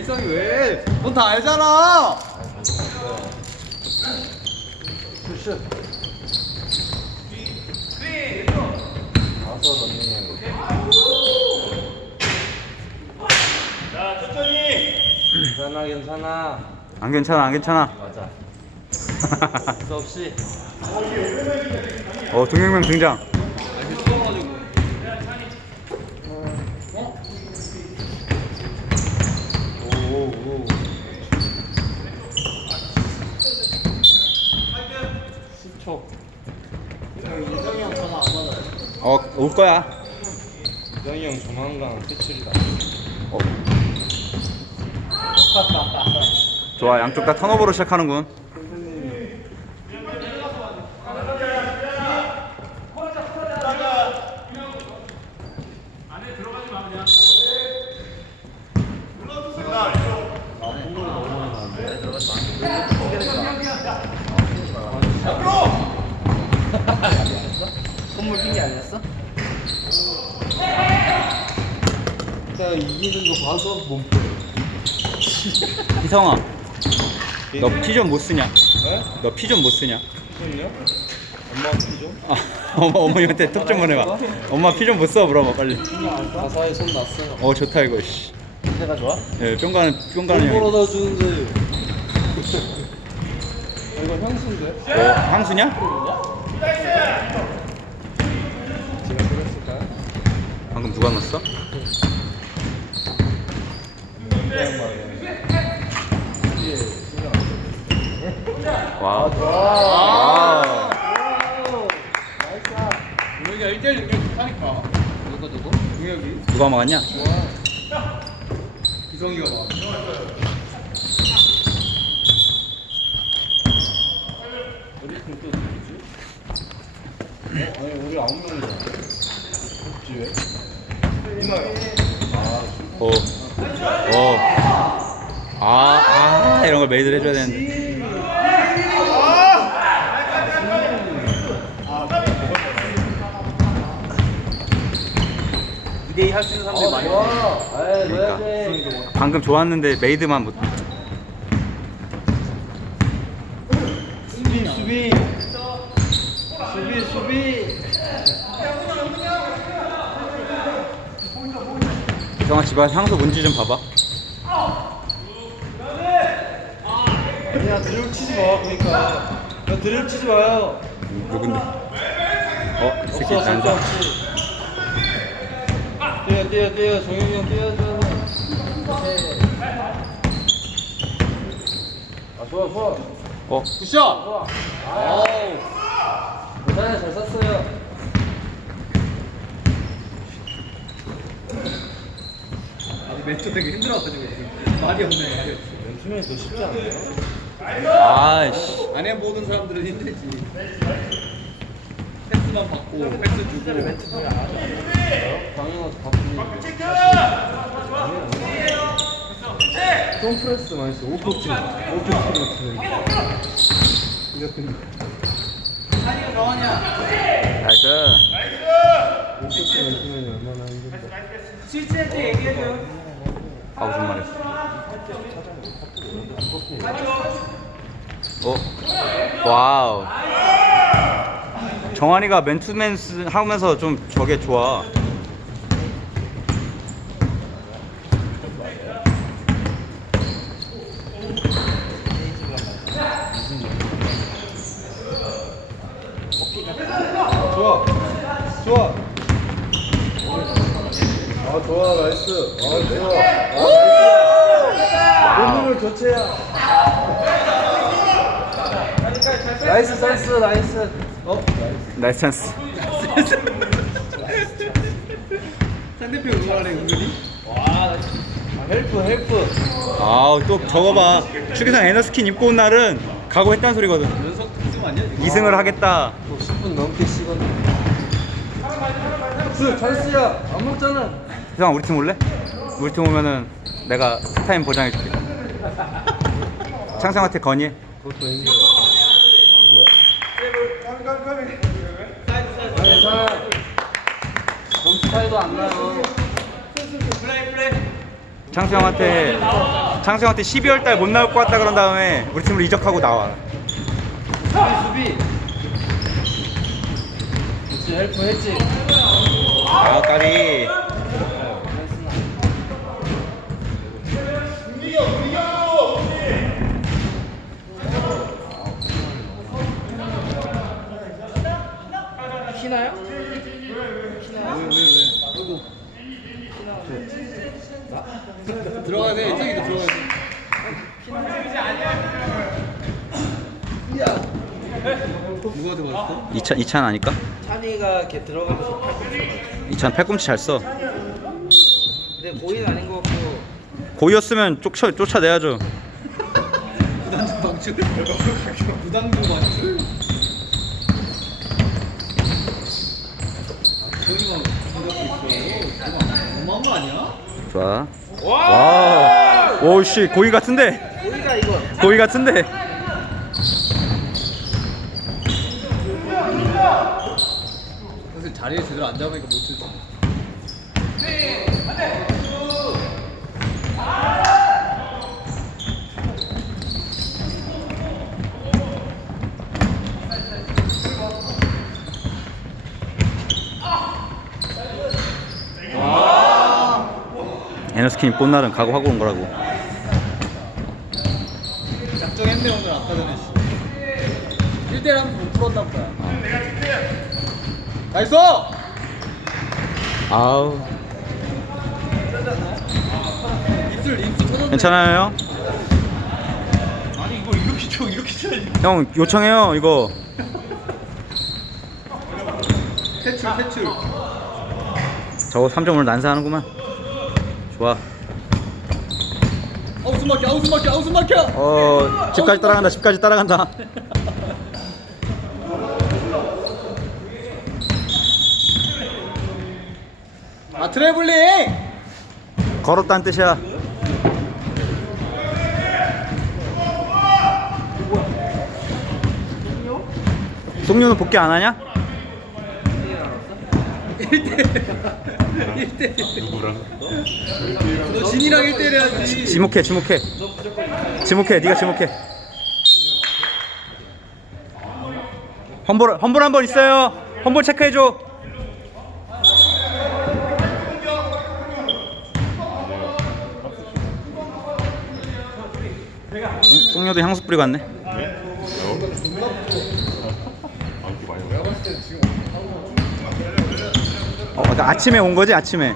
일성이 왜? 넌 다 알잖아. 가서 런닝해 자, 천천히. 괜찮아 괜찮아 안 괜찮아 안 괜찮아 맞아 수없이 어 동영명 등장 오오오 10초 어올 거야. 이정이 형 조만간 퇴출이다. 어. 좋아 양쪽 다 턴오버로 시작하는군 선물 핑계 아니었어? 일단 이기는 거 봐서 몸빼 희성아 너 피 좀 못 쓰냐 네? 너 피 좀 못 쓰냐 피좀요? 엄마 피 좀? 아, 어머 어머니한테 톡 좀 보내봐 엄마 피 좀 못 써 물어봐 빨리 가사에 손 놨어요 어 좋다 이거 씨. 상태가 좋아? 예, 뿅 가는 뿅 가는 돈 형이 벌어다 주는데 어, 이거 향수인데? 어, 향수냐? 방금 누가 넣었어? 와. 와우 동혁이가 1대1 능력 좋다니까. 누가 막았냐? 기성이가 막. 누구지? 어? 아니 우리 아홉 명이잖아? 이나요 아 어. 어. 아, 아, 이런 걸 메이드를 해줘야 되는데. 이대2 할수 있는 사람들이 많이 와 그러니까. 방금 좋았는데 메이드만 못. 수비 수비 수비 수비. 이성아 집안 향수 뭔지 좀 봐봐. 아니야 드립 치지 마 그러니까. 야 드립 치지 마요. 누군데? 어, 이 새끼 없어. 쓸데없이. 뛰어 뛰어 뛰어. 정영이 형 뛰어줘 아 좋아 좋아. 어, 굿샷! 좋아 아우 괜찮아요 잘 쐈어요 아니 멘트 되게 힘들어가지고 말이 없네. 말이 없어. 더 쉽지 않아요? 아이씨. 안에 모든 사람들은 힘들지. 패스만 받고 패스 주고. 당연하지 바쁘니 똥프레스 많이 써 오퍼치 오퍼치 이거. 오퍼 힘든데 실제할 때 얘기해줘요. 아, 무슨 말이야. 어, 와우. 정환이가 맨투맨스 하면서 좀 저게. 좋아 좋아 아 좋아 나이스 아 좋아 아 나이스 몸을 교체야 나이스 나이스 나이스 어? 나이스 찬스. 상대편 응원하네 은근히. 아, 헬프 헬프 아우, 또 저거 봐. 축구상 에너스킨 입고 온 날은 각오했다는 소리거든. 연속 득점 아니야? 2승을 하겠다. 또 10분 넘게 수 찬스야 안 먹잖아 희성아, 우리 팀 올래? 우리 팀 오면은 내가 타임 보장해줄게. 창상한테 건의해. 그것도 힘들어 뭐야 괜찮아 점수 차이도 안 나요 창수 형한테 창수형한테 12월 달 못 나올 것 같다 그런 다음에 우리 팀으로 이적하고 나와. 수비 수비 그렇지 헬프 했지 아 까비. 키나요? 들어가야 돼. 일정이도 들어가야 돼. 누가 들어갔어? 2찬 2찬 아닐까? 찬이가 걔 들어가면서 2찬 팔꿈치 잘 써. 근데 고인 아닌 것 같고 고이였으면 쫓아 쫓아내야죠. 부담금 방출? 부담금 방출? 저기만 생각고 있어. 너무한 거 아니야? 좋아. 와. 오씨 고이 같은데. 고이가 이거 고이 같은데. 사실 자리에 제대로 안 잡으니까 못 쓰지. 에너스킨 꽃날은 각오하고 온 거라고. 작정했네 오늘 아까 전에. 1대1 하면 못 풀었나 보다. 나이스! 아우. 입술 입술 터졌네. 괜찮아요? 아니 이거 이렇게 쳐 이렇게 쳐야지 형 요청해요 이거. 퇴출 퇴출. 저거 3점 오늘 난사하는구만. 좋아. 아웃스 막혀 아웃스 막혀 아웃스 막혀. 어 집까지 따라간다 집까지 따라간다. 아 트래블링. 걸었다는 뜻이야. 송료는 복귀 안 하냐? 1대. 너 진이랑 1대1 해야지. 지목해 지목해. 지목해 네가 지목해. 험볼 험볼 한 번 있어요. 험볼 체크해 줘. 송료도 향수 뿌리고 왔네. 어, 그러니까 아침에 온 거지 아침에.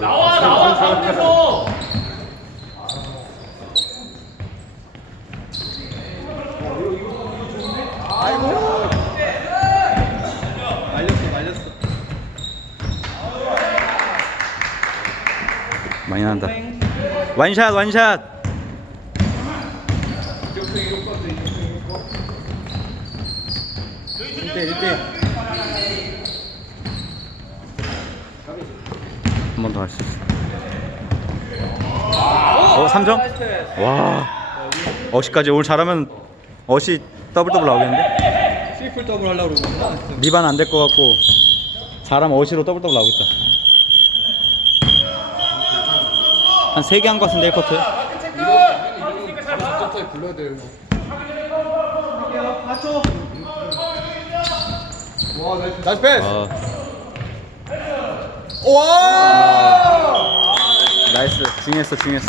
나와 나와 가운데서 말렸어 말렸어. 많이 난다. 완샷 완샷. 한번 더 할 수 있어. 어, 3점? 와. 어시까지 오늘 잘하면 어시 더블 더블 나오겠는데? 트리플 더블 하려고. 진짜. 리반 안 될 것 같고 잘하면 어시로 더블 더블 나오겠다. 한 3개 한 것 같은데 1커트? 진짜 불러야 돼요. 와 나이스 패스. 어, 와. 나이스. 중했어 중했어.